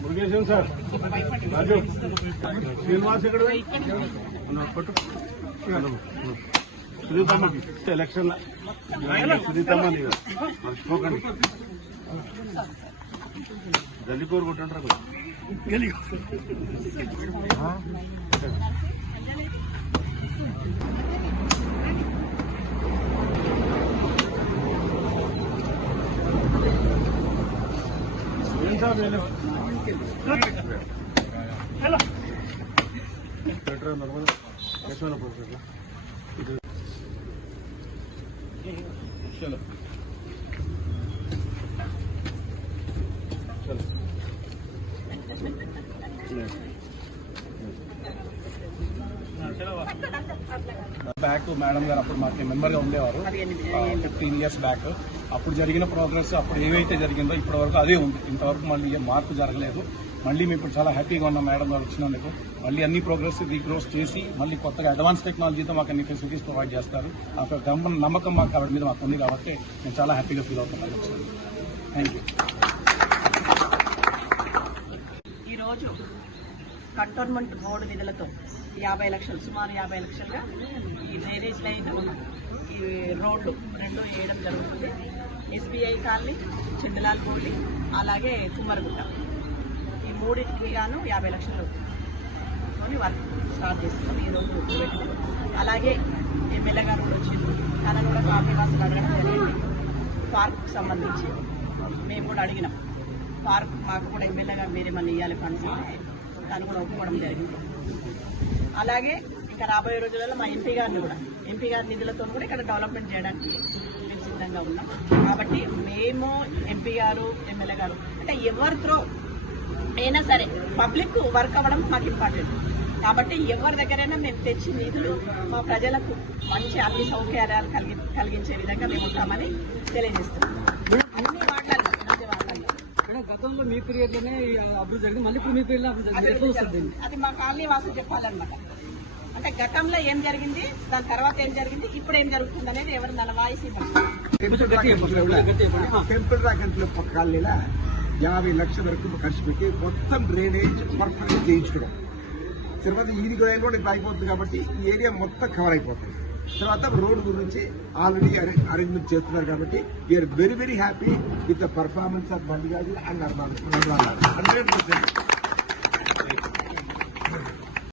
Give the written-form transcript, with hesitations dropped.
మురుగేశం sir రాజు శ్రీనివాస్ ఎక్కడ పట్టు సునీతమ్మకి election సునీతమ్మని మర్చిపోకండి జల్లికూరు కొట్టుంటారు चलो బ్యాక్ మేడం గారు అప్పుడు మాకు మెంబర్గా ఉండేవారు 15 years బ్యాక్. అప్పుడు జరిగిన ప్రోగ్రెస్ అప్పుడు ఏవైతే జరిగిందో ఇప్పటి వరకు అదే ఉంది. ఇంతవరకు మళ్ళీ ఏ మార్పు జరగలేదు. మళ్ళీ మేము ఇప్పుడు చాలా హ్యాపీగా ఉన్నాం మేడం గారు వచ్చినందుకు. మళ్ళీ అన్ని ప్రోగ్రెస్ రీగ్రోస్ చేసి మళ్ళీ కొత్తగా అడ్వాన్స్ టెక్నాలజీతో మాకు అన్ని ఫెసిలిటీస్ ప్రొవైడ్ చేస్తారు. ఆ నమ్మకం మాకు ఆవిడ మీద మాకు ఉంది కాబట్టి నేను చాలా హ్యాపీగా ఫీల్ అవుతున్నాను. Thank you. ఈరోజు కంటోన్మెంట్ బోర్డు నిధులతో 50 లక్షలు సుమారు 50 లక్షలుగా ఈ డ్రైనేజ్ లైన్ ఈ రోడ్లు రెండు వేయడం జరుగుతుంది. SBI కాలనీ, చెండలాల్ పూర్లి, అలాగే కుమ్మరగుట్ట ఈ మూడింటికి గాను 50 లక్షలు వర్క్ స్టార్ట్ చేస్తున్నాం ఈ రోజు పెట్టి. అలాగే ఎమ్మెల్యే గారు కూడా వచ్చింది. తనను కూడా కాఫీ వాసులు అడగడం జరిగింది. పార్క్కు సంబంధించి మేము కూడా అడిగినాం. పార్క్ మాకు కూడా ఎమ్మెల్యే గారు మీరే మళ్ళీ ఇవ్వాలి ఫండ్స్ అంటే తను కూడా ఒప్పుకోవడం జరిగింది. అలాగే ఇంకా రాబోయే రోజులలో మా ఎంపీ గారిని కూడా ఎంపీ గారి నిధులతో కూడా ఇక్కడ డెవలప్మెంట్ చేయడానికి మేము సిద్ధంగా ఉన్నాం. కాబట్టి మేము ఎంపీ గారు ఎమ్మెల్యే గారు అంటే ఎవరి త్రో అయినా సరే పబ్లిక్ వర్క్ అవ్వడం మాకు ఇంపార్టెంట్. కాబట్టి ఎవరి దగ్గరైనా మేము తెచ్చి నిధులు మా ప్రజలకు మంచి అన్ని సౌకర్యాలు కలిగించే విధంగా మేము ఉంటామని తెలియజేస్తున్నాం. అన్ని వార్డులలో గతంలో మీ పీరియడ్ లోనే అభివృద్ధి జరిగింది, మళ్ళీ ఇప్పుడు మీ పీరియడ్ లో అది మా కాలనీ వాసులు చెప్పాలన్నమాట. అంటే గతంలో ఏం జరిగింది, దాని తర్వాత ఏం జరిగింది, ఇప్పుడు ఏం జరుగుతుంది అనేది ఎవరు నల్ల వాయిస్ టెంపుల్ రాకెంట్లో కాలనీలా 50 లక్షల వరకు ఖర్చు పెట్టి మొత్తం డ్రైనేజ్ పర్ఫెక్ట్ చేయించుకోవడం. తర్వాత ఈది కూడా ఇప్పుడు అయిపోతుంది కాబట్టి ఈ ఏరియా మొత్తం కవర్ అయిపోతుంది. తర్వాత రోడ్డు గురించి ఆల్రెడీ అరేంజ్మెంట్ చేస్తున్నారు కాబట్టి we are very very happy with the performance of Bandi garu and 100%.